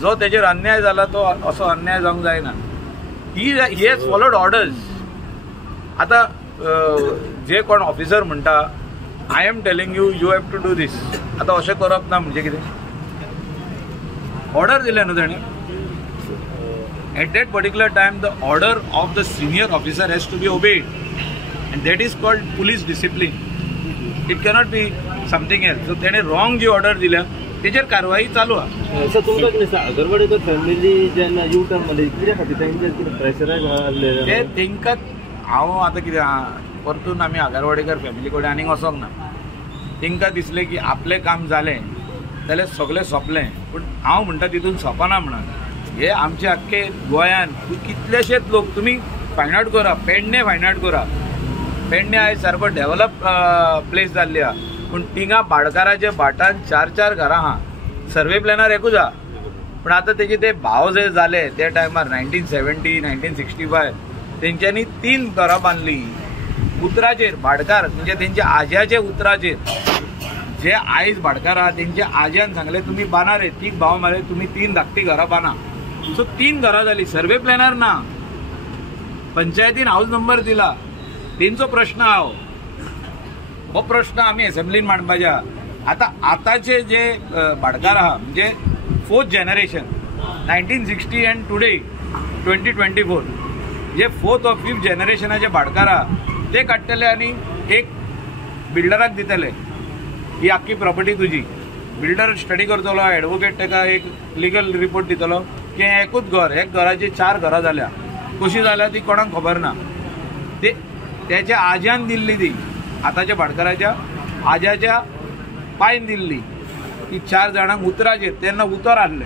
जो तेजेर अन्याय जाला तो असो अन्याय जावंक जायना. He has followed orders. आता जे कोण ऑफिसर म्हणटा I am telling you have to do this, आता अशें करप ना म्हणजे कितें? ऑर्डर दिल्या न्हू ताणी. At that particular time, the order of the senior officer has to be obeyed, and that is called police discipline. It cannot be something else. So, त्याने wrong जी order दिल्या त्याचेर कारवाई चालू आहे. सर तुमकां कितें दिसता अगरवाडीकर फॅमिली जेन्ना यू टर्न मध्ये कित्या खातीर तांचेर कितें प्रेशरायज जाल्लें ते तेंकां हांव आतां कितें परतून आमी आगरवाडीकर फॅमिली कडेन आनीक वचोंक ना. तेंकां दिसलें की आपलें काम जालें जाल्यार सगळें सोंपलें, पूण हांव म्हणटा तितून सोंपना म्हणून. हे आमचे अख्खे गोंयान कितलेशेच लोक तुम्ही फायंड आउट करा. पेडणे फायंड आउट करा. पेडणे आयज सारको डेव्हलप प्लेस जाल्ली आहा, पूण थिंगा भाडकाराच्या भाटान 4-4 घरां आहा. सर्वे प्लॅनर एकूच आहा, पूण आतां तेजे ते भाव जे जाले त्या टायमार 1970 1965 तेंच्यांनी 3 घरां बांदली उतराचेर. भाडकार म्हणजे तेंच्या आज्याचे उतराचेर. जे आयज भाडकार आहा तेंच्या आज्यान सांगले तुमी बांदा रे. 3 भाव मारे तुमी 3 धाकटी घरां बांदा. सो 3 घरां जाली. सर्वे प्लॅनर ना, पंचायतीन हाऊस नंबर दिला. तेंचो प्रश्न हांव हो प्रश्न आमी असेंब्लीन मांडपाचे. आताचे जे भाडकार आहा म्हणजे 4th जनरेशन 1960 अँड टुडे 2024 जे 4th or 5th जनरेशनाचे भाडकार आहा ते काडटले आनी एक बिल्डराक दितले ही आख्खी प्रॉपर्टी तुजी. बिल्डर स्टडी करतलो, एडवोकेट ताका एक लिगल रिपोर्ट दितलो की एकूच घर, एक घराची 4 घरां जाल्या. कशी जाल्या ती कोणाक खबर ना. ते त्याच्या आज्यान दिल्ली ती, आताच्या भाडकाराच्या आज्याच्या पायन दिल्ली ती 4 जाणांक उतराचेर. तेन्ना उतर आहले,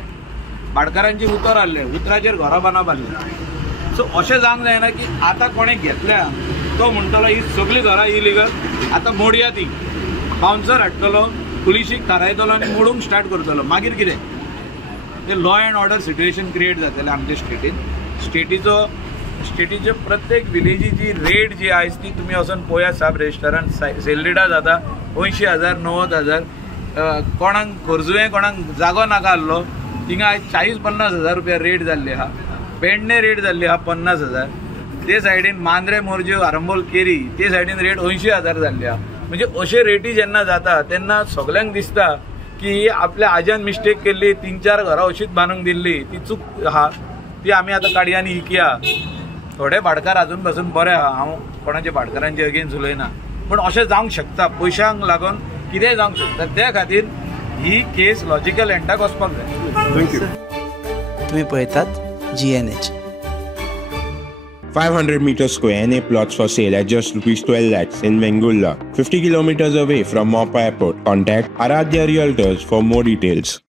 भाडकारांची उतर आहले, उतराचेर घरां बांदप आहले. सो अशें जावंक जायना की आतां कोणें घेतल्या तो म्हणटलो ही सगळीं घरां इलिगल, आतां मोडया ती. बाउन्सर हाडटलो, पुलिशीक थारायतलो आनी मोडूंक स्टार्ट करतलो. मागीर कितें? ते law and order situation create जातलें आमच्या स्टेटीन. स्टेटीचे प्रत्येक विलेजीची रेट जी आयज ती तुमी वचून पळोवया. सब रेजिस्टरान सेलरिडा जाता 80,000 90,000. कोणाक खोर्जुवें कोणाक जागो नाका आसलो थिंगा आयज 40-50,000 रुपया रेट जाल्ली आहा. पेडणे रेट जाल्ली आहा 50,000. ते सायडीन मांद्रे मोरज्यो आरंबोल केरी ते सायडीन रेट 80,000 जाल्ली आहा. म्हणजे अशे रेटी जेन्ना जाता तेन्ना सगळ्यांक दिसता की आपल्या आज्यान मिस्टेक केल्ली, 3-4 घरां अशीच बांदूंक दिल्ली, ती चूक आहा, ती आमी आतां काडया आनी इकया. थोडे भाडकार अजून पासून बरे आहा, हांव कोणाच्या भाडकारांचे अगेन्स्ट उलयना, पूण अशें जावंक शकता. पयशांक लागून कितेंय जावंक शकता. त्या खातीर ही केस लॉजिकल एंडाक वचपाक जाय. थँक्यू. तुम्ही पळयतात GNH. 500 meters square NA plots for sale at just ₹12 lakhs in Vengulla, 50 kilometers away from Mopa Airport. Contact Aradhya Realtors for more details.